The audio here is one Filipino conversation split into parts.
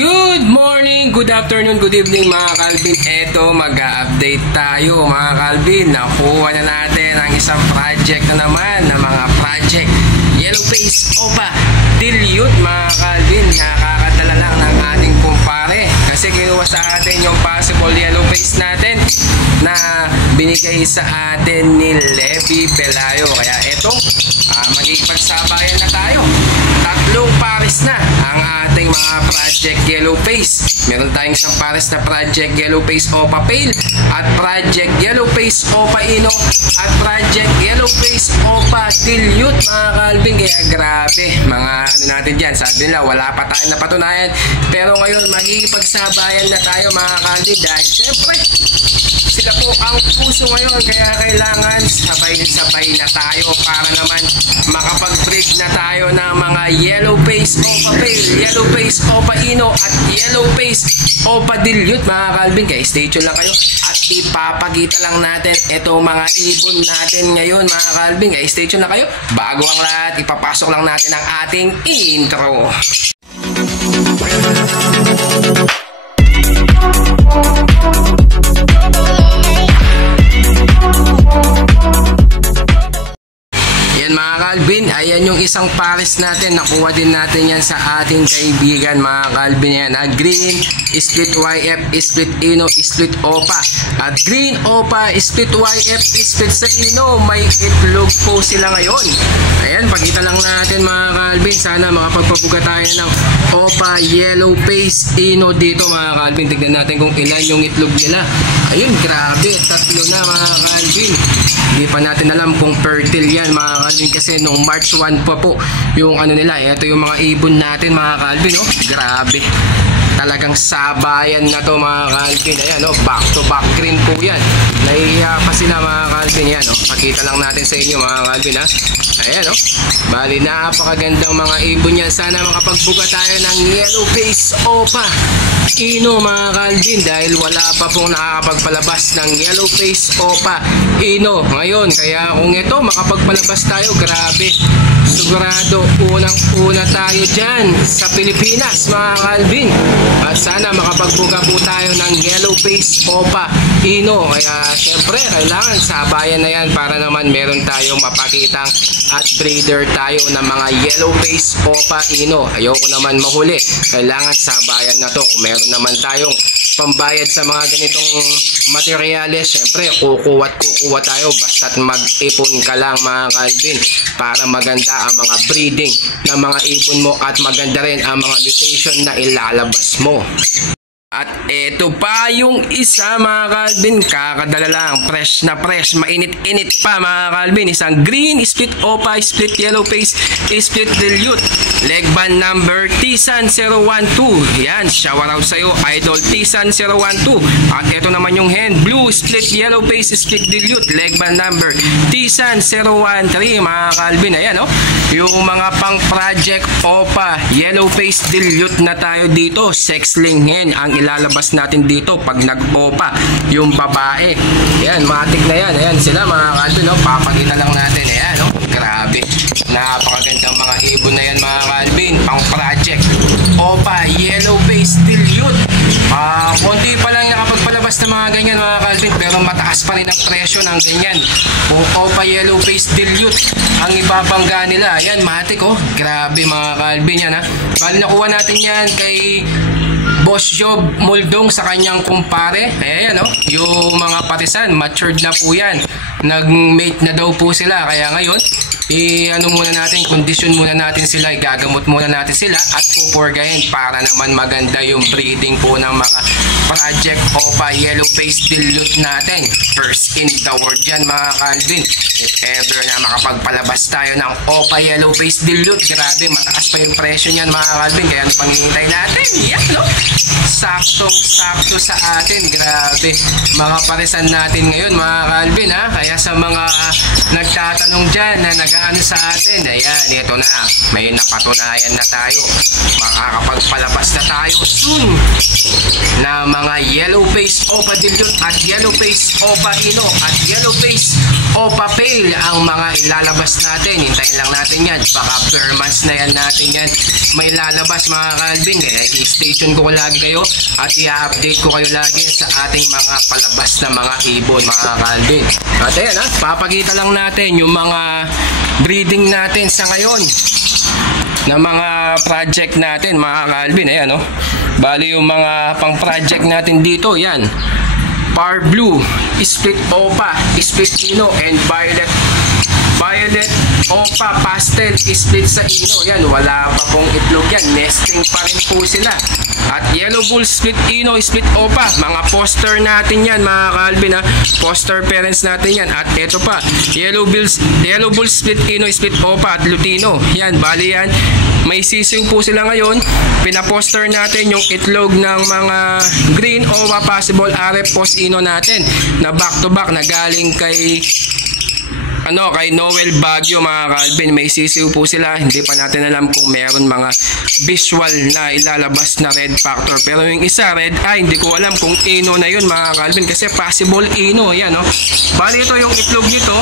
Good morning, good afternoon, good evening mga Calvin. Eto, mag-update tayo mga Calvin. Nakuha na natin ang isang project na naman na mga project Yellow Face Opa Dilute mga Calvin. Nakakatala lang ng ating kumpare kasi kinuha sa atin yung possible yellow face natin na binigay sa atin ni Levi Pelayo. Kaya eto, magigipagsabayan na tayo. Tatlong pares na ang ating mga project yellow face. Meron tayong isang pares na project yellow face Opa Pale at project yellow face Opa Ino at project yellow face Opa Dilute mga Calvin. Kaya grabe mga ano natin dyan, sabi nila wala pa tayong napatunayan, pero ngayon magigipagsabayan na tayo mga Calvin dahil syempre sila po ang puso ngayon. Kaya kailangan sabay-sabay na tayo para naman makapag-break na tayo ng mga yellow face Opa Pale, yellow face Opa Ino at yellow face Opa Dilute mga Calvin. Kaya stay tuned lang kayo at ipapakita lang natin itong mga ibon natin ngayon mga Calvin. Kaya stay tuned lang kayo. Bago ang lahat, ipapasok lang natin ang ating intro. Yan mga Calvin, ayan yung isang pares natin. Nakuha din natin yan sa ating kaibigan mga Calvin. Yan, green, split YF, split Ino, split Opa. At green Opa, split YF, split sa Ino. May itlog po sila ngayon. Ayan, pagkita lang natin mga Calvin. Sana makapagpabuga tayo ng Opa Yellow Face Ino dito mga Calvin. Tignan natin kung ilan yung itlog nila. Ayun, grabe, tatlo na mga Calvin. Hindi pa natin alam kung fertile yan mga Calvin kasi nung March 1 pa po yung ano nila. Ito yung mga ibon natin mga Calvin, oh. Grabe, talagang sabayan na to mga Calvin. Ayan, oh, back to back green po yan. Nahihiya pa sila mga Calvin. Yan, oh, pakita lang natin sa inyo mga Calvin, ha. Ayan, oh, bali napakagandang mga ibon yan. Sana makapagbuga tayo ng yellow face Opa Ino mga Calvin dahil wala pa pong nakakapagpalabas ng yellow face Opa Ino ngayon. Kaya kung ito makapagpalabas tayo, grabe, sigurado unang-una tayo dyan sa Pilipinas mga Calvin. At sana makapagbuga po tayo ng yellow face Opa Ino. Kaya syempre kailangan sabayan na yan para naman meron tayong mapakitang at breeder tayo ng mga yellow face Opa Ino. Ayoko naman mahuli, kailangan sabayan na to. Kung meron naman tayong pambayad sa mga ganitong materyales, syempre kukuha tayo basta't mag-ipon ka lang mga Calvin para maganda ang mga breeding ng mga ibon mo at maganda rin ang mga mutation na ilalabas mo. At eto pa yung isa mga Calvin, kakadala lang, fresh na fresh, mainit-init pa mga Calvin. Isang green, split Opa, split yellow face, split Dilute, leg band number Tisan012. Yan, shower out sa'yo idol Tisan012. At eto naman yung hen, blue, split yellow face, split Dilute, leg band number Tisan013 mga Calvin. Ayan, oh, yung mga pang project Opa yellow face Dilute na tayo dito. Sexling hen ang ilalabas natin dito pag nag-opa yung babae. Ayan, matik na yan. Ayan sila mga Calvin, no? Papakita lang natin. Ayan, no? Grabe, napakagandang mga ibon na yan mga Calvin, pang project Opa yellow face Dilute. Konti pa lang nakapagpalabas ng mga ganyan mga Calvin, pero mataas pa rin ang presyo ng ganyan. Kung Opa yellow face Dilute ang ibabangga nila. Ayan, matik, oh. Grabe mga Calvin yan, ha. Bali nakuha natin yan kay Boss Job Muldong sa kanyang kumpare. Ayan, no? Yung mga patisan, matured na po yan. Nag-mate na daw po sila. Kaya ngayon, ano muna natin, kondisyon muna natin sila, igagamot muna natin sila at pupurgahin para naman maganda yung breeding po ng mga project Opa yellow face Dilute natin. First in the world yan mga Calvin. If ever na makapagpalabas tayo ng Opa yellow face Dilute, grabe, mataas pa yung presyo niyan mga Calvin. Kaya ano pang hihintay natin? Yan, no? Saktong-sakto sa atin. Grabe, mga parisan natin ngayon mga Calvin, ha. Kaya sa mga nagtatanong dyan na nag-ano sa atin, ayan, ito na, may napatunayan na tayo. Makakapagpalabas na tayo tayo soon na mga yellow face Opa Dilute at yellow face Opa Ino at yellow face Opa Pale ang mga ilalabas natin. Hintayin lang natin yan. Baka per months na yan natin yan may lalabas mga Calvin. Kaya i-station ko lagi kayo at i-update ko kayo lagi sa ating mga palabas na mga ibon mga Calvin. At ayan ha, papakita lang natin yung mga breeding natin sa ngayon na mga project natin mga Calvin. Ayan o, bali yung mga pang project natin dito, yan Par Blue, Split Opa, Split Ino, and Violet Opa Pastel Split sa Ino. Yan, wala pa pong itlog yan, nesting pa rin po sila. At Yellow Bull Split Ino, Split Opa, mga poster natin yan mga Calvin ha, poster parents natin yan. At ito pa, Yellow Bull Split Ino, Split Opa at Lutino. Yan, bali yan, may sisiw po sila ngayon. Pinaposter natin yung itlog ng mga Green Opa Possible RF Post Ino natin na back to back na galing kay Noel Baguio mga Calvin. May sisiw po sila, hindi pa natin alam kung meron mga visual na ilalabas na red factor, pero yung isa red eye, hindi ko alam kung Ino na yun mga Calvin kasi possible Ino. Yan o, bali ito yung itlog nito,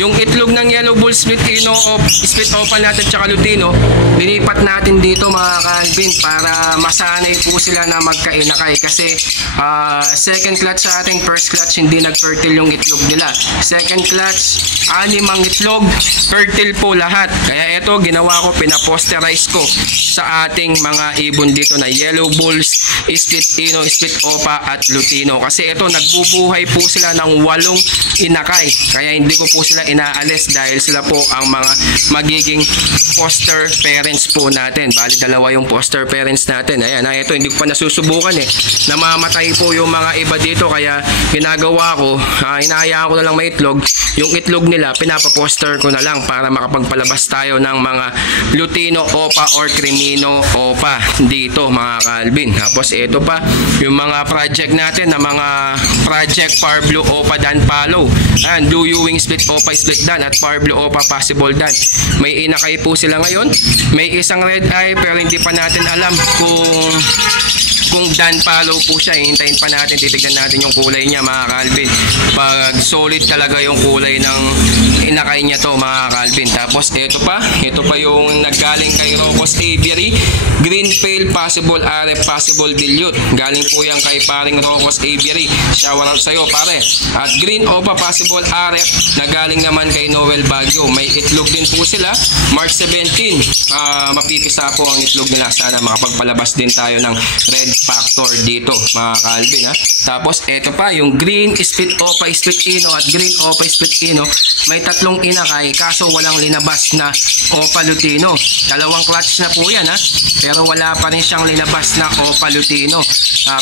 yung itlog ng Yellow Bull Split Ino o Split Opa natin tsaka Lutino, linipat natin dito mga Calvin para masanay po sila na magkainakay kasi second clutch sa ating, first clutch hindi nag-fertile yung itlog nila, second clutch 6 itlog, fertile po lahat. Kaya ito ginawa ko, pinaposterize ko sa ating mga ibon dito na Yellow Bulls, Split Ino, Split Opa at Lutino. Kasi ito nagbubuhay po sila ng 8 inakay. Kaya hindi ko po sila inaalis dahil sila po ang mga magiging foster parents po natin. Bali dalawa yung foster parents natin. Ayan, ito hindi ko pa nasusubukan namamatay po yung mga iba dito. Kaya ginagawa ko, hinahayaan ko na lang may itlog. Yung itlog nila pinapaposter ko na lang para makapagpalabas tayo ng mga Lutino Opa or Crimino Opa dito mga Calvin. Tapos ito pa yung mga project natin na mga project Par Blue Opa Dan Palo, and Blue Ewing Split Opa Split Dan at Par Blue Opa Possible Dan. May inakay po sila ngayon, may isang red eye pero hindi pa natin alam kung Dan Palo po siya. Hintayin pa natin, titignan natin yung kulay niya mga Calvin. Pag solid talaga yung kulay ng inakay niya to mga Calvin. Tapos ito pa yung naggaling kay Rocos Aviary, Green Pale Possible RF Possible Dilute. Galing po yan kay paring Rocos Aviary. Shout out sa'yo pare. At Green Opa Possible RF na galing naman kay Noel Baguio. May itlog din po sila. March 17 mapipisa po ang itlog nila. Sana makapagpalabas din tayo ng red factor dito mga Calvin ha. Tapos ito pa yung Green Split Opa Split Ino at Green Opa Split Ino. May 3 inakay kaso walang linabas na Opa Lutino. Dalawang clutch na po yan ha, pero wala pa rin siyang linabas na Opa Lutino.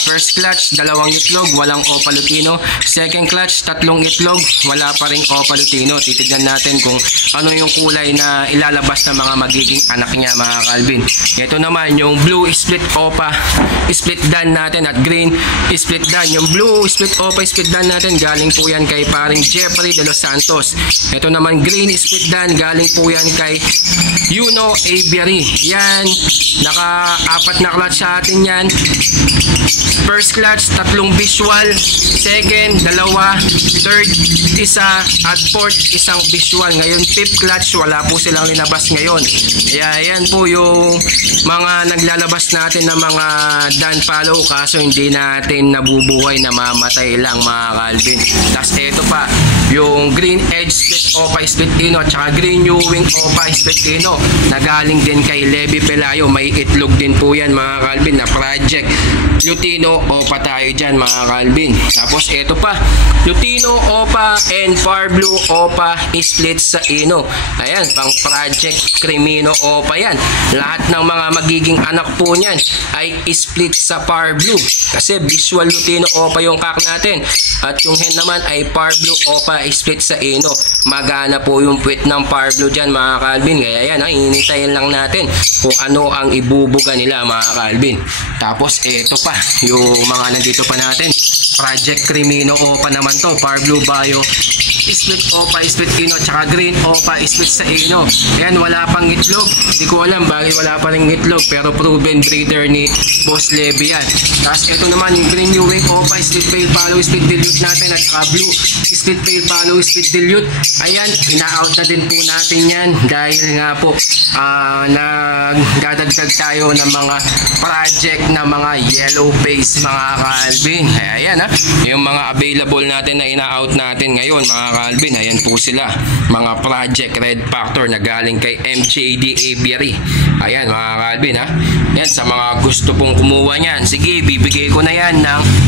First clutch 2 itlog, walang Opa Lutino. Second clutch 3 itlog, wala pa rin Opa Lutino. Titignan natin kung ano yung kulay na ilalabas ng mga magiging anak niya mga Calvin. Ito naman yung Blue Split Opa Split Dan natin at Green Split Dan. Yung Blue Split Opa Split Dan natin galing po yan kay paring Jeffrey de los Santos. Ito naman Green Split Dan, galing po yan kay Yuno Aviary. Yan, naka-4 na clutch sa atin yan. First clutch 3 visual, second 2, third 1, at fourth 1 visual. Ngayon fifth clutch wala po silang linabas ngayon. Kaya yan po yung mga naglalabas natin ng mga Dan Palo kaso hindi natin nabubuhay, namamatay lang mga Calvin. Tapos ito pa yung Green Edge Split Opa Split Ino at saka Green Ewing Opa Split Ino na galing din kay Levi Pelayo. May itlog din po yan mga Calvin na project Lutino Opa tayo dyan mga Calvin. Tapos ito pa Lutino Opa and Par Blue Opa Split sa Ino. Ayan, pang project Crimino Opa yan. Lahat ng mga magiging anak po niyan ay split sa Par Blue kasi visual Lutino Opa yung kak natin at yung hen naman ay Par Blue Opa split sa Ino. Magana po yung puwet ng Par Blue dyan mga Calvin. Kaya yan, hinitayin lang natin kung ano ang ibubuga nila mga Calvin. Tapos ito pa yung mga nandito pa natin, project Crimino Opa naman to, Par Blue Bio split opa, split ino, tsaka green opa, split sa ino. Ayan, wala pang itlog. Hindi ko alam bakit wala pa rin itlog, pero proven breeder ni Boss Levy yan. Tapos ito naman yung green new wave opa, split pale follow, split dilute natin, at saka blue split pale follow, split dilute. Ayan, ina-out na din po natin yan dahil nga po nagdadagdag tayo ng mga project na mga yellow face mga Calvin. Ayan yung mga available natin na ina-out natin ngayon mga Calvin. Ayan po sila, mga project red factor na galing kay MJD Aviary. Ayan mga Calvin Ayan, sa mga gusto pong kumuha niyan, sige, bibigay ko na yan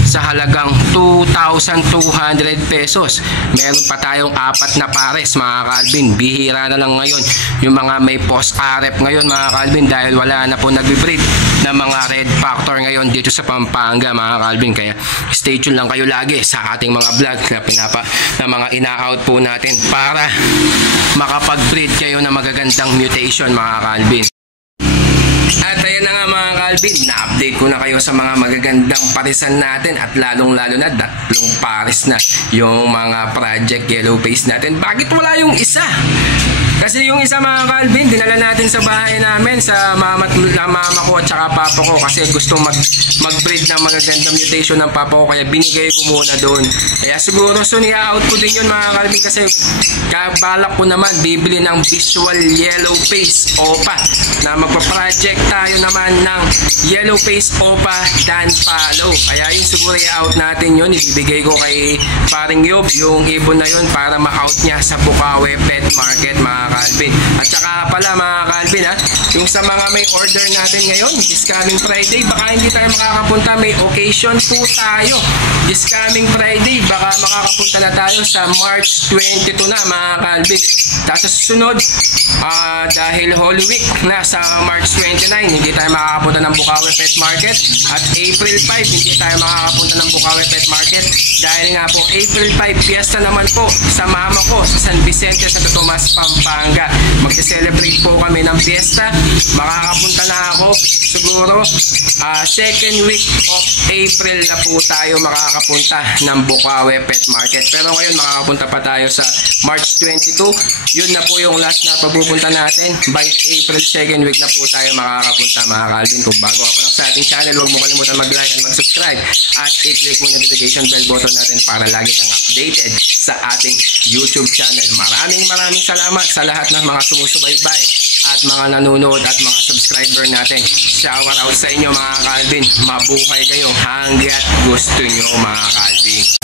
sa halagang 2,200 pesos. Meron pa tayong 4 na pares mga Calvin. Bihira na lang ngayon yung mga may post RF ngayon mga Calvin, dahil wala na po nagbe-breed ng mga red factor ngayon dito sa Pampanga mga Calvin. Kaya stay tuned lang kayo lagi sa ating mga vlog na mga ina-out po natin para makapag-breed kayo ng magagandang mutation mga Calvin. At ayan na nga mga Calvin, na-update ko na kayo sa mga magagandang parisan natin, at lalong-lalo na 3 pares na yung mga project yellow face natin. Bakit wala yung isa? Kasi yung isa mga Calvin, dinala natin sa bahay namin sa mama ko at saka papa ko, kasi gusto mag-breed ng magagandang mutation ng papa ko, kaya binigay ko muna doon. Kaya siguro soon i-out ko din yun mga Calvin, kasi balak ko naman bibili ng visual yellow face opa na magpa-project tayo naman ng yellow face opa dan follow. Kaya yun siguro i-out natin yun, ibibigay ko kay paring Yob yung ibon na yun para ma-out niya sa Bukawi Pet Market mga Calvin. At saka pala mga Calvin yung sa mga may order natin ngayon this coming Friday, baka hindi tayo makakapunta, may occasion po tayo this coming Friday. Baka makakapunta na tayo sa March 22 na mga Calvin. Tapos sa susunod dahil Holy Week na sa March 29, hindi tayo makakapunta ng Bukawi Pet Market. At April 5 hindi tayo makakapunta ng Bukawi Pet Market dahil nga po April 5 fiesta naman po sa mama ko sa San Vicente, Santo Tomas, Pampanga. Magse-celebrate po kami ng fiesta. Makakapunta na ako siguro second week of April na po tayo makakapunta ng Bukawi Pet Market. Pero ngayon makakapunta pa tayo sa March 22. Yun na po yung last na pagpupunta natin. By April 2nd week na po tayo makakapunta mga Calvin. Kung bago ka pa lang sa ating channel, huwag mo kalimutan mag-like and mag-subscribe at i-click mo yung notification bell button natin para lagi kang updated sa ating YouTube channel. Maraming salamat sa lahat ng mga sumusubaybay at mga nanonood at mga subscriber natin. Shout out sa inyo mga Calvin. Mabuhay kayo hanggat gusto nyo mga Calvin.